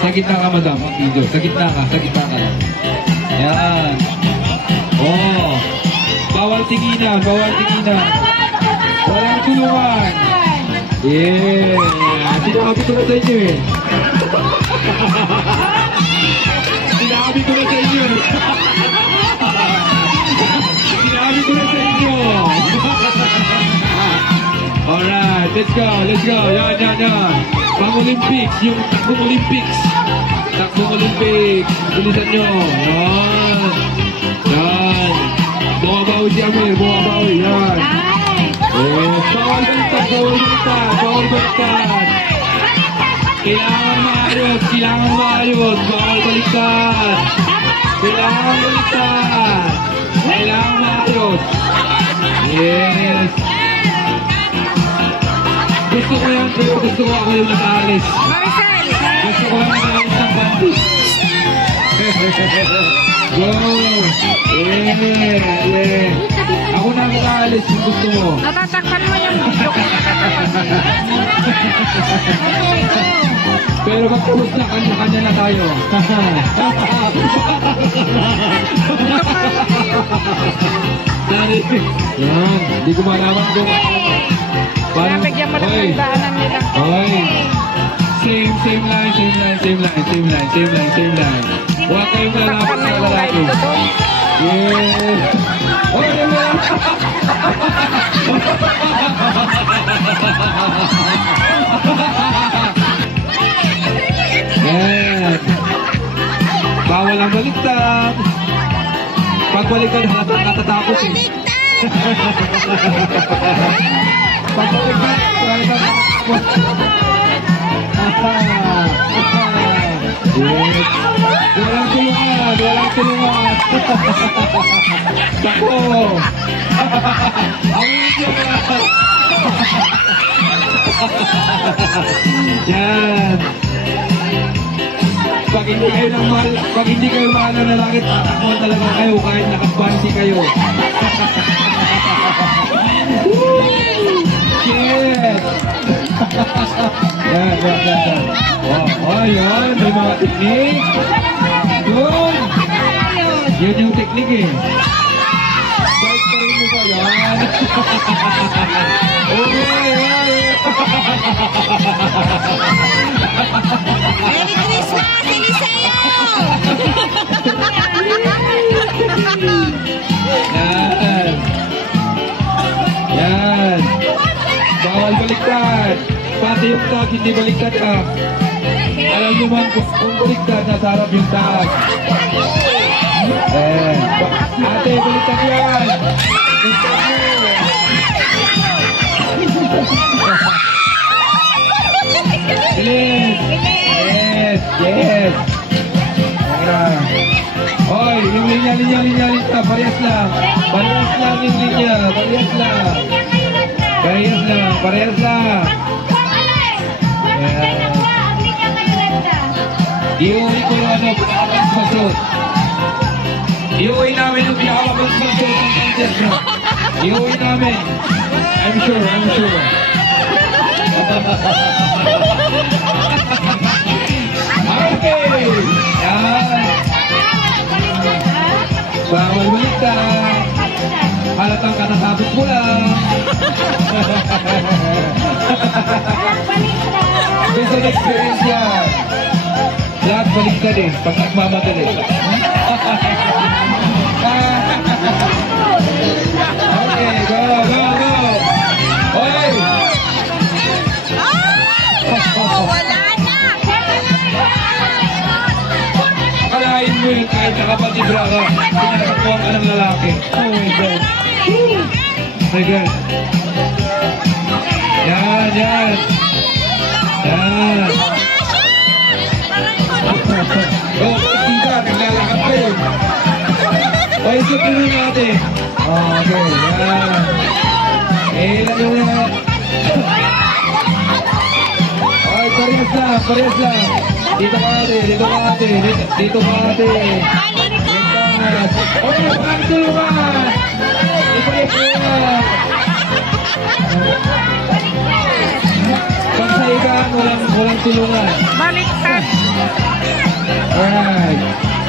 Sa gitna ka, madam. Dito. Sa gitna ka. Sa gitna ka. Yan. Oh. Bawal tinginan. Bawal tinginan. Walang tulungan. Yeah. Sinabi ko na sa inyo eh. Sinabi ko na sa inyo. Sinabi ko na sa inyo. Alright, let's go, let's go. Yan, yan, yan. Pang-Olympics, yung takbong Olympics. Takbong Olympics. Bilisan nyo. Yan. Yan. Bumabawi si Amir, bumabawi. Yan. Yes. Bawal baliktad, bawal baliktad, bawal baliktad. Kailangan maayos, kailangan maayos. Bawal baliktad. Kailangan baliktad. Kailangan maayos. Yes. Gusto ko yan, pero gusto ko ako yung nag-aalis. Gusto ko lang nag-aalis ng bandi. Go! Yeah, yeah. Ako na nag-aalis kung gusto mo. Natatakpan mo yung bundok. Pero pagkabos na, kanya-kanya na tayo. Yan, hindi ko malaman kung Nabigyan mo ng pagdaanan nila. Oy. Same line, same line, same line, same line, same line, same line. Huwag kayong lalapit sa lalaki. Yeah. Oy, yan. Bawal ang baliktad. Pag baliktad, natatapos eh. Pagpapagod, wala kang makakapos. Walang tulungan, walang tulungan. Bako! Ang tulungan! Yan! Pag hindi kayo mahal na lalaki, tatakbo talaga kayo kahit nakasbansi kayo. Shit! Yan. Oh, yan. May mga teknik. Yun. Yun yung teknik eh. Kahit pa rin mo ba yan? Merry Christmas, Eliseo! Yan. Yan. Bawal baliktad. Pati yung tag, hindi baliktad ah. Alam nyo man kung baliktad, nasa harap yung tag. Ate, baliktad yan. Baliktad mo. Bilis. Yes. Hoy, yung linya. Parehas lang. Parehas lang yung linya. Parehas lang. Iuwi ko yung ano, pinakabagmasot. Iuwi namin yung pinakabagmasot ng contest mo. Iuwi namin. I'm sure. Okay. Yan. Bawal baliktad. Halatang katatapos mo lang. Based on experience yan. Lahat baliktad eh. Pag nagmamadali. Okay, go. Oy! Wala na! Kalahin mo yun kahit nakapatibra ka. Pinakakuha ka ng lalaki. Oh my God. My God. Yan. Oh, kita, naglalakad pa yun. Oh, isip nyo natin. Okay, yan. Ilan nyo na. Okay, parehas lang. Dito ka ate. Okay, parang tulungan. Ibalik mo yan. Pag sa ikaan, walang tulungan. Baliktad. Alright.